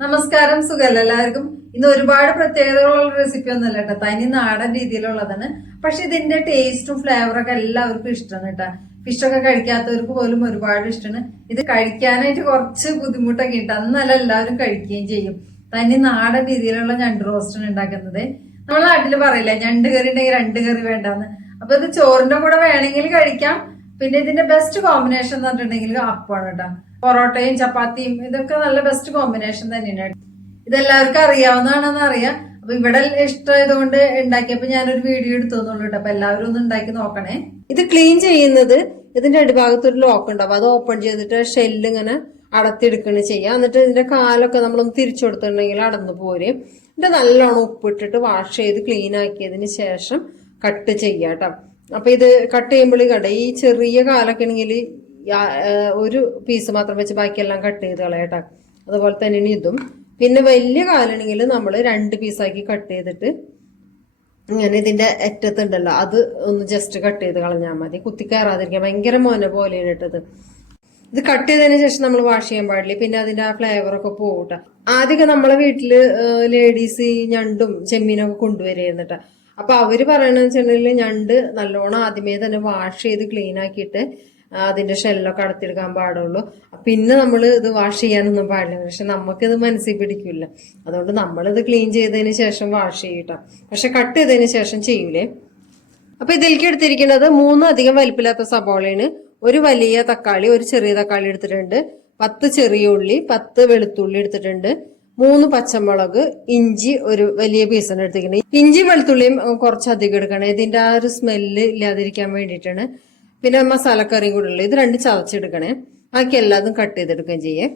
നമസ്കാരം സുഖല്ല എല്ലാവർക്കും? ഇന്ന് ഒരുപാട് പ്രത്യേകതകളുള്ള റെസിപ്പി ഒന്നുമല്ല കേട്ടോ. തനി നാടൻ രീതിയിലുള്ളതാണ്. പക്ഷെ ഇതിന്റെ ടേസ്റ്റും ഫ്ലേവറും ഒക്കെ എല്ലാവർക്കും ഇഷ്ടമാണ് കേട്ടോ. ഫിഷൊക്കെ കഴിക്കാത്തവർക്ക് പോലും ഒരുപാട് ഇഷ്ടമാണ്. ഇത് കഴിക്കാനായിട്ട് കുറച്ച് ബുദ്ധിമുട്ടൊക്കെ ഉണ്ട്. അന്നല്ല എല്ലാവരും കഴിക്കുകയും ചെയ്യും. തനി നാടൻ രീതിയിലുള്ള ഞണ്ട് റോസ്റ്റാണ് ഉണ്ടാക്കുന്നത്. നമ്മൾ നാട്ടിൽ പറയില്ല ഞണ്ട് കറി ഉണ്ടെങ്കിൽ രണ്ട് കറി വേണ്ടാന്ന്. അപ്പൊ ഇത് ചോറിന്റെ കൂടെ വേണമെങ്കിൽ കഴിക്കാം. പിന്നെ ഇതിന്റെ ബെസ്റ്റ് കോമ്പിനേഷൻ എന്ന് പറഞ്ഞിട്ടുണ്ടെങ്കിൽ അപ്പമാണ് കേട്ടോ. പൊറോട്ടയും ചപ്പാത്തിയും ഇതൊക്കെ നല്ല ബെസ്റ്റ് കോമ്പിനേഷൻ തന്നെയാണ് ഇതെല്ലാവർക്കും അറിയാവുന്നതാണെന്ന് അറിയാം. അപ്പൊ ഇവിടെ ഇഷ്ടമായതുകൊണ്ട് ഉണ്ടാക്കിയപ്പോ ഞാനൊരു വീഡിയോ എടുത്തു കേട്ടോ. അപ്പൊ എല്ലാവരും ഒന്ന് ഉണ്ടാക്കി നോക്കണേ. ഇത് ക്ലീൻ ചെയ്യുന്നത് ഇതിന്റെ അടിഭാഗത്ത് ഒരു ലോക്ക് ഉണ്ടാവും അത് ഓപ്പൺ ചെയ്തിട്ട് ഷെല്ല് ഇങ്ങനെ അടത്തിയെടുക്കണ ചെയ്യാം എന്നിട്ട് ഇതിന്റെ കാലൊക്കെ നമ്മളൊന്ന് തിരിച്ചു കൊടുത്തിട്ടുണ്ടെങ്കിൽ അടന്നു പോരും. എന്നിട്ട് നല്ലോണം ഉപ്പിട്ടിട്ട് വാഷ് ചെയ്ത് ക്ലീൻ ആക്കിയതിന് ശേഷം കട്ട് ചെയ്യാം കേട്ടോ. അപ്പൊ ഇത് കട്ട് ചെയ്യുമ്പോൾ കട ഈ ചെറിയ കാലൊക്കെ ആണെങ്കിൽ ഒരു പീസ് മാത്രം വെച്ച് ബാക്കിയെല്ലാം കട്ട് ചെയ്ത് കളയട്ടെ. അതുപോലെ തന്നെ ഇനി ഇതും. പിന്നെ വലിയ കാലാണെങ്കിൽ നമ്മൾ രണ്ട് പീസാക്കി കട്ട് ചെയ്തിട്ട് ഇങ്ങനെ ഇതിന്റെ അറ്റത്തുണ്ടല്ലോ അത് ഒന്ന് ജസ്റ്റ് കട്ട് ചെയ്ത് കളഞ്ഞാൽ മതി. കുത്തി കയറാതിരിക്കാൻ ഭയങ്കര മോന പോലെയാണ് ഇട്ടത്. ഇത് കട്ട് ചെയ്തതിന് ശേഷം നമ്മൾ വാഷ് ചെയ്യാൻ പാടില്ല. പിന്നെ അതിന്റെ ആ ഫ്ലേവർ ഒക്കെ പോകട്ട ആദ്യമൊക്കെ നമ്മളെ വീട്ടിൽ ലേഡീസ് ഞണ്ടും ചെമ്മീനൊക്കെ കൊണ്ടുവരുന്നിട്ട അപ്പൊ അവർ പറയണെന്ന് വെച്ചിട്ടുണ്ടെങ്കിൽ ഞണ്ട് നല്ലോണം ആദ്യമേ തന്നെ വാഷ് ചെയ്ത് ക്ലീൻ ആക്കിയിട്ട് അതിന്റെ ഷെല്ലൊക്കെ അടത്തിയെടുക്കാൻ പാടുള്ളൂ. പിന്നെ നമ്മൾ ഇത് വാഷ് ചെയ്യാനൊന്നും പാടില്ല. പക്ഷെ നമുക്കിത് മനസ്സിൽ പിടിക്കില്ല അതുകൊണ്ട് നമ്മളിത് ക്ലീൻ ചെയ്തതിന് ശേഷം വാഷ് ചെയ്യട്ടോ. പക്ഷെ കട്ട് ചെയ്തതിന് ശേഷം ചെയ്യൂലേ? അപ്പൊ ഇതിലേക്ക് എടുത്തിരിക്കുന്നത് മൂന്ന് അധികം വലിപ്പില്ലാത്ത സബോളയാണ് ഒരു വലിയ തക്കാളി ഒരു ചെറിയ തക്കാളി എടുത്തിട്ടുണ്ട്. പത്ത് ചെറിയ ഉള്ളി പത്ത് വെളുത്തുള്ളി എടുത്തിട്ടുണ്ട്. മൂന്ന് പച്ചമുളക് ഇഞ്ചി ഒരു വലിയ പീസാണ് എടുത്തിരിക്കുന്നത്. ഇഞ്ചി വെളുത്തുള്ളിയും കുറച്ചധികം എടുക്കണം. ഇതിന്റെ ആ ഒരു സ്മെല്ല് ഇല്ലാതിരിക്കാൻ വേണ്ടിയിട്ടാണ്. പിന്നെ മസാലക്കറിയും കൂടെ ഉള്ളത് ഇത് രണ്ട് ചതച്ചെടുക്കണേ. ബാക്കി എല്ലാതും കട്ട് ചെയ്തെടുക്കുകയും ചെയ്യേ.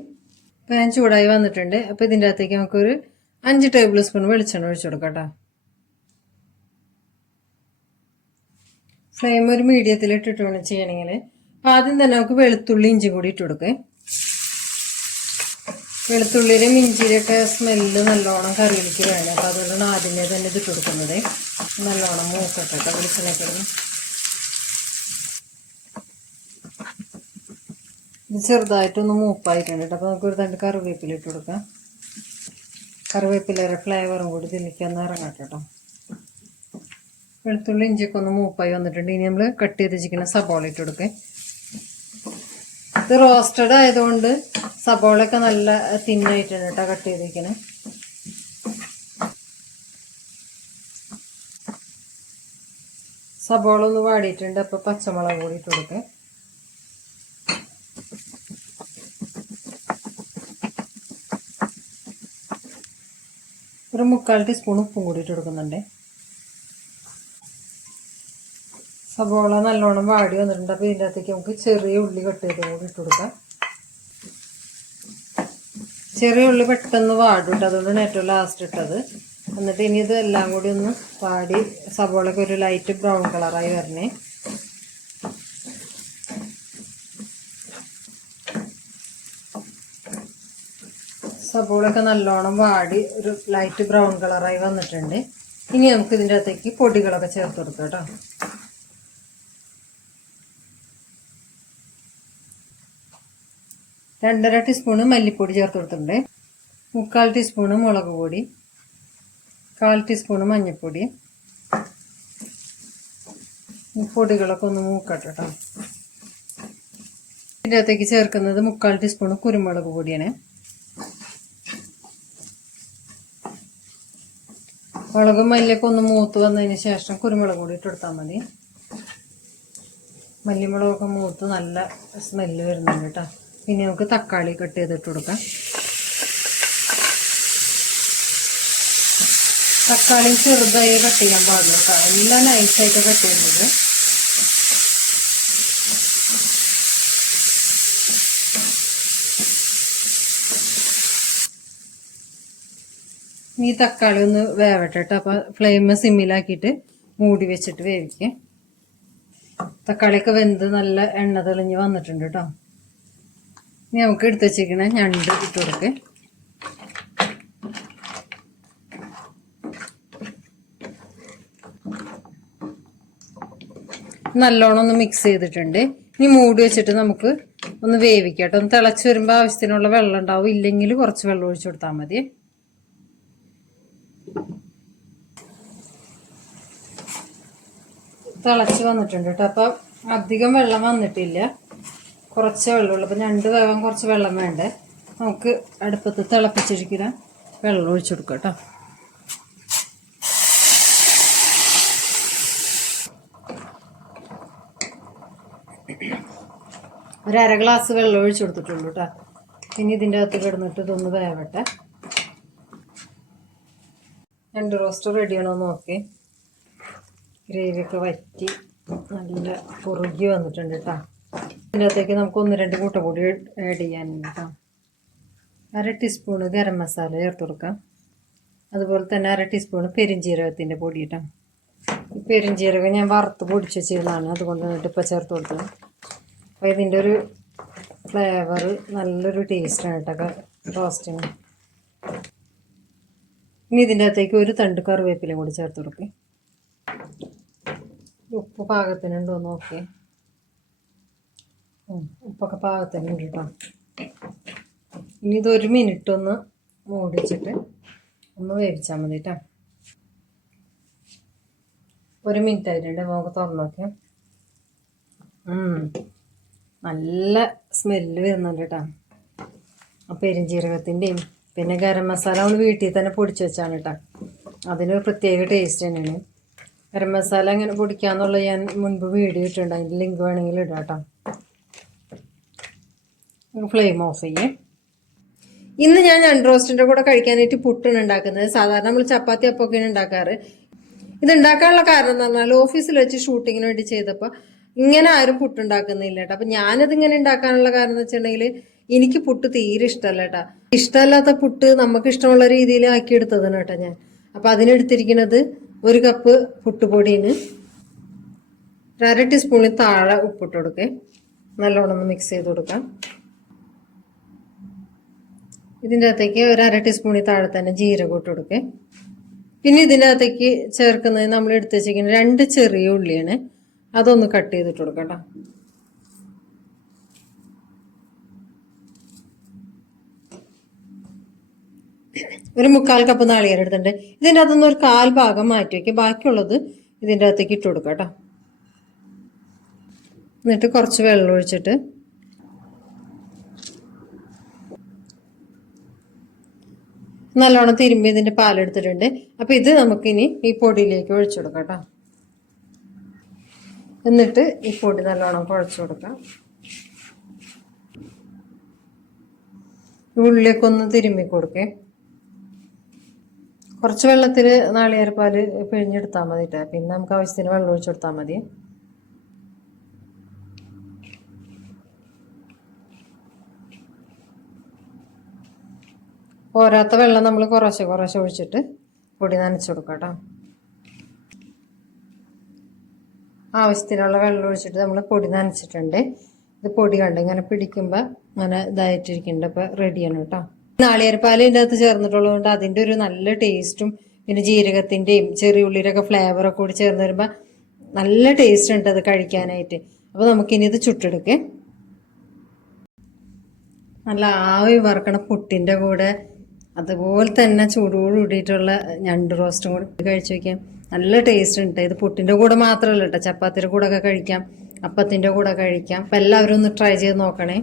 പാൻ ചൂടായി വന്നിട്ടുണ്ട്. അപ്പൊ ഇതിന്റെ അകത്തേക്ക് നമുക്കൊരു അഞ്ച് ടേബിൾ സ്പൂൺ വെളിച്ചെണ്ണ ഒഴിച്ചു കൊടുക്കാം കേട്ടോ ഫ്ലെയിം ഒരു മീഡിയത്തിൽ ഇട്ടിട്ട് വേണം ചെയ്യണമെങ്കിൽ ആദ്യം തന്നെ നമുക്ക് വെളുത്തുള്ളി ഇഞ്ചി കൂടി ഇട്ട് കൊടുക്കേ. വെളുത്തുള്ളിയിലും ഇഞ്ചിയിലൊക്കെ സ്മെല്ല് നല്ലോണം കറിയിലേക്ക് വേണം. അപ്പം അതുകൊണ്ടാണ് ആദ്യമേ തന്നെ ഇത് കൊടുക്കുന്നത്. നല്ലോണം മൂക്കട്ടെ കേട്ടോ വെളിച്ചെണ്ണയ്ക്ക് ഇത് ചെറുതായിട്ടൊന്ന് മൂപ്പായിട്ടുണ്ട് കേട്ടോ. അപ്പോൾ നമുക്കൊരു തണ്ട് കറിവേപ്പില ഇട്ട് കൊടുക്കാം. കറിവേപ്പിലയുടെ ഫ്ലേവറും കൂടി ഇതിലേക്ക് ഒന്ന് കേട്ടോ. വെളുത്തുള്ളി ഇഞ്ചിയൊക്കെ ഒന്ന് മൂപ്പായി വന്നിട്ടുണ്ട്. ഇനി നമ്മൾ കട്ട് ചെയ്ത് വെച്ചിരിക്കുന്ന സബോള ഇട്ട് കൊടുക്കേ. ഇത് റോസ്റ്റഡ് ആയതുകൊണ്ട് സബോളയൊക്കെ നല്ല തിന്നായിട്ടാണ് കേട്ടോ കട്ട് ചെയ്തിരിക്കണേ സബോള ഒന്ന് വാടിയിട്ടുണ്ട്. അപ്പോൾ പച്ചമുളക് കൂടി ഇട്ട് കൊടുക്കേ. ഒരു മുക്കാൽ ടീസ്പൂൺ ഉപ്പും കൂടിയിട്ട് കൊടുക്കുന്നുണ്ട് സബോള നല്ലോണം വാടി വന്നിട്ടുണ്ട്. അപ്പോൾ ഇതിന്റെ അകത്തേക്ക് നമുക്ക് ചെറിയ ഉള്ളി കട്ട് ചെയ്ത് കൂടി ഇട്ട് കൊടുക്കാം. ചെറിയ ഉള്ളി പെട്ടെന്ന് വാടും അതുകൊണ്ടാണ് ഏറ്റവും ലാസ്റ്റ് ഇട്ടത്. എന്നിട്ട് ഇനി ഇത് എല്ലാം കൂടി ഒന്ന് വാടി സബോളയ്ക്ക് ഒരു ലൈറ്റ് ബ്രൗൺ കളറായി വരണേ. സബോളൊക്കെ നല്ലോണം വാടി ഒരു ലൈറ്റ് ബ്രൗൺ കളറായി വന്നിട്ടുണ്ട്. ഇനി നമുക്ക് ഇതിന്റെ അകത്തേക്ക് പൊടികളൊക്കെ ചേർത്ത് കൊടുക്കാം കേട്ടോ. രണ്ടര ടീസ്പൂണ് മല്ലിപ്പൊടി ചേർത്ത് കൊടുത്തിട്ടുണ്ട്. മുക്കാൽ ടീസ്പൂണ് മുളക് പൊടി. കാൽ ടീസ്പൂണ് മഞ്ഞൾപ്പൊടി പൊടികളൊക്കെ ഒന്ന് മൂക്കട്ടെ കേട്ടോ. ഇതിന്റെ അകത്തേക്ക് ചേർക്കുന്നത് മുക്കാൽ ടീസ്പൂണ് കുരുമുളക് പൊടിയാണ്. മുളകും മല്ലിയൊക്കെ ഒന്ന് മൂത്ത് വന്നതിന് ശേഷം കുരുമുളക് കൂടി ഇട്ടെടുത്താൽ മതി. മല്ലിമുളകൊക്കെ മൂത്ത് നല്ല സ്മെല്ല് വരുന്നുണ്ട് കേട്ടോ. പിന്നെ നമുക്ക് തക്കാളി കട്ട് ചെയ്തിട്ട് കൊടുക്കാം. തക്കാളി ചെറുതായി കട്ട് ചെയ്യാൻ പാടില്ല കേട്ടോ. എല്ലാം നൈസായിട്ട് കട്ട് ചെയ്യുന്നത്. ഈ തക്കാളി ഒന്ന് വേവട്ടെ കേട്ടോ അപ്പം ഫ്ലെയിം സിമ്മിലാക്കിയിട്ട് മൂടി വെച്ചിട്ട് വേവിക്കുക തക്കാളിയൊക്കെ വെന്ത് നല്ല എണ്ണ തെളിഞ്ഞ് വന്നിട്ടുണ്ട് കേട്ടോ ഇനി നമുക്ക് എടുത്ത് വെച്ചിരിക്കണ ഞണ്ട് ഇട്ട് കൊടുക്ക്. നല്ലോണം ഒന്ന് മിക്സ് ചെയ്തിട്ടുണ്ട്. ഇനി മൂടി വെച്ചിട്ട് നമുക്ക് ഒന്ന് വേവിക്കാം കേട്ടോ ഒന്ന് തിളച്ച് വരുമ്പോൾ ആവശ്യത്തിനുള്ള വെള്ളം ഉണ്ടാവും. ഇല്ലെങ്കിൽ കുറച്ച് വെള്ളം ഒഴിച്ചു കൊടുത്താൽ മതി. തിളച്ച് വന്നിട്ടുണ്ട് കേട്ടോ. അപ്പം അധികം വെള്ളം വന്നിട്ടില്ല. കുറച്ച് വെള്ളമുള്ളൂ അപ്പം രണ്ട് വേഗം കുറച്ച് വെള്ളം വേണ്ടേ? നമുക്ക് അടുപ്പത്ത് തിളപ്പിച്ചിരിക്കുന്ന വെള്ളം ഒഴിച്ചു കൊടുക്കാം കേട്ടോ. ഒരു അര ഗ്ലാസ് വെള്ളം ഒഴിച്ചു കൊടുത്തിട്ടുള്ളൂ കേട്ടോ. ഇനി ഇതിന്റെ അകത്ത് കിടന്നിട്ട് ഇതൊന്ന് വേവട്ടെ. രണ്ട് റോസ്റ്റ് റെഡിയാണോ നോക്കി. ഗ്രേവിയൊക്കെ വറ്റി നല്ല കുറുകി വന്നിട്ടുണ്ട് കേട്ടോ ഇതിന്റെ അകത്തേക്ക് നമുക്ക് ഒന്ന് രണ്ട് കൂട്ട കൂടി ആഡ് ചെയ്യാനുണ്ട് കേട്ടോ അര ടീസ്പൂണ് ഗരം മസാല ചേർത്ത് കൊടുക്കാം. അതുപോലെ തന്നെ അര ടീസ്പൂണ് പെരിഞ്ജീരകത്തിന്റെ പൊടി കേട്ടോ ഈ പെരിഞ്ജീരകം ഞാൻ വറുത്ത് പൊടിച്ച് വെച്ചിരുന്നതാണ് അതുകൊണ്ട് വന്നിട്ട് ഇപ്പോൾ ചേർത്ത് കൊടുത്തത്. അപ്പോൾ ഇതിന്റെ ഒരു ഫ്ലേവർ നല്ലൊരു ടേസ്റ്റാണ് കേട്ടോ റോസ്റ്റിന് ഇനി ഇതിന്റെ അകത്തേക്ക് ഒരു തണ്ട് കറിവേപ്പിലയും കൂടി ചേർത്ത് കൊടുക്കും. ഉപ്പ് പാകത്തിനുണ്ടോ നോക്കി. ഉപ്പൊക്കെ പാകത്തിനുണ്ട് കേട്ടോ ഇനി ഇതൊരു മിനിറ്റ് ഒന്ന് മൂടിച്ചിട്ട് ഒന്ന് വേവിച്ചാൽ മതി കേട്ടോ ഒരു മിനിറ്റ് ആയിട്ടുണ്ട് നമുക്ക് തുറന്നു നോക്കാം നല്ല സ്മെല്ല് വരുന്നുണ്ട് കേട്ടോ ആ പെരുംജീരകത്തിന്റെയും പിന്നെ ഗരം മസാല നമ്മൾ വീട്ടിൽ തന്നെ പൊടിച്ച് വെച്ചാണ് കേട്ടോ അതിനൊരു പ്രത്യേക ടേസ്റ്റ് തന്നെയാണ്. ഗരം മസാല എങ്ങനെ പൊടിക്കാന്നുള്ളത് ഞാൻ മുൻപ് വീഡിയോ ഇട്ടിട്ടുണ്ട്. അതിന്റെ ലിങ്ക് വേണമെങ്കിൽ ഇടാം കേട്ടോ. ഫ്ലെയിം ഓഫ് ചെയ്യേ. ഇന്ന് ഞാൻ രണ്ട് റോസ്റ്റിന്റെ കൂടെ കഴിക്കാനായിട്ട് പുട്ടാണ് ഉണ്ടാക്കുന്നത്. സാധാരണ നമ്മൾ ചപ്പാത്തി അപ്പൊക്കെയാണ് ഉണ്ടാക്കാറ്. ഇത് ഉണ്ടാക്കാനുള്ള കാരണം എന്ന് പറഞ്ഞാൽ ഓഫീസിൽ വെച്ച് ഷൂട്ടിങ്ങിന് വേണ്ടി ചെയ്തപ്പോൾ ഇങ്ങനെ ആരും പുട്ടുണ്ടാക്കുന്നില്ല കേട്ടോ. അപ്പം ഞാനത് ഇങ്ങനെ ഉണ്ടാക്കാനുള്ള കാരണം എന്ന് വെച്ചിട്ടുണ്ടെങ്കിൽ എനിക്ക് പുട്ട് തീരെ ഇഷ്ടമല്ല കേട്ടോ. ഇഷ്ടമല്ലാത്ത പുട്ട് നമുക്ക് ഇഷ്ടമുള്ള രീതിയിൽ ആക്കിയെടുത്തതാണ് കേട്ടോ ഞാൻ. അപ്പം അതിനെടുത്തിരിക്കുന്നത് ഒരു കപ്പ് പുട്ടുപൊടിന് അര ടീസ്പൂണിൽ താഴെ ഉപ്പിട്ട് കൊടുക്കുക നല്ലോണം മിക്സ് ചെയ്ത് കൊടുക്കാം. ഇതിന്റെ അകത്തേക്ക് ഒരു അര ടീസ്പൂണിൽ താഴെ തന്നെ ജീരകം ഇട്ട് കൊടുക്കുക പിന്നെ ഇതിന്റെ അകത്തേക്ക് ചേർക്കുന്നത് നമ്മൾ എടുത്ത് വെച്ചിരിക്കുന്ന രണ്ട് ചെറിയ ഉള്ളിയാണ്. അതൊന്ന് കട്ട് ചെയ്തിട്ട് കൊടുക്കാം കേട്ടോ. ഒരു മുക്കാൽ കപ്പ് നാളികേരം എടുത്തിട്ടുണ്ട്. ഇതിന്റെ അകത്തുനിന്ന് ഒരു കാൽ ഭാഗം മാറ്റി വയ്ക്കുക ബാക്കിയുള്ളത് ഇതിന്റെ അകത്തേക്ക് ഇട്ട് കൊടുക്കുക കേട്ടോ. എന്നിട്ട് കുറച്ച് വെള്ളം ഒഴിച്ചിട്ട് നല്ലോണം തിരുമ്പി ഇതിന്റെ പാലെടുത്തിട്ടുണ്ട് അപ്പം ഇത് നമുക്കിനി ഈ പൊടിയിലേക്ക് ഒഴിച്ചു കൊടുക്കാം കേട്ടോ. എന്നിട്ട് ഈ പൊടി നല്ലോണം കുഴച്ച് കൊടുക്കാം. ഉള്ളിലേക്ക് ഒന്ന് തിരുമ്മി കൊടുക്കേ. കുറച്ച് വെള്ളത്തിൽ നാളികേരപ്പാൽ പിഴിഞ്ഞെടുത്താൽ മതി പിന്നെ നമുക്ക് ആവശ്യത്തിന് വെള്ളം ഒഴിച്ചു കൊടുത്താൽ മതി. പോരാത്ത വെള്ളം നമ്മൾ കുറേശ്ശെ കുറേശ്ശെ ഒഴിച്ചിട്ട് പൊടി നനച്ചു കൊടുക്കാം കേട്ടോ. ആവശ്യത്തിനുള്ള വെള്ളം ഒഴിച്ചിട്ട് നമ്മൾ പൊടി നനച്ചിട്ടുണ്ട്. ഇത് പൊടി കണ്ട്? ഇങ്ങനെ പിടിക്കുമ്പോൾ ഇങ്ങനെ ഇതായിട്ടിരിക്കുന്നുണ്ട്. അപ്പോൾ റെഡിയാണ് കേട്ടോ. നാളികേരപ്പാൽ ഇതിന്റെ അകത്ത് ചേർന്നിട്ടുള്ളത് കൊണ്ട് അതിന്റെ ഒരു നല്ല ടേസ്റ്റും പിന്നെ ജീരകത്തിന്റെയും ചെറിയ ഉള്ളിയുടെയൊക്കെ ഫ്ലേവറൊക്കെ കൂടി ചേർന്ന് വരുമ്പോൾ നല്ല ടേസ്റ്റ് ഉണ്ട് അത് കഴിക്കാനായിട്ട്. അപ്പോൾ നമുക്കിനി ഇത് ചുട്ടെടുക്കേ. നല്ല ആവി വറക്കണ പുട്ടിന്റെ കൂടെ അതുപോലെ തന്നെ ചൂടോട് കൂടിയിട്ടുള്ള ഞണ്ട് റോസ്റ്റും കൂടി കഴിച്ചു വയ്ക്കാം നല്ല ടേസ്റ്റ് ഉണ്ട്. ഇത് പുട്ടിന്റെ കൂടെ മാത്രമല്ല കേട്ടോ ചപ്പാത്തിയുടെ കൂടെ ഒക്കെ കഴിക്കാം അപ്പത്തിന്റെ കൂടെ കഴിക്കാം. അപ്പം എല്ലാവരും ഒന്ന് ട്രൈ ചെയ്ത് നോക്കണേ.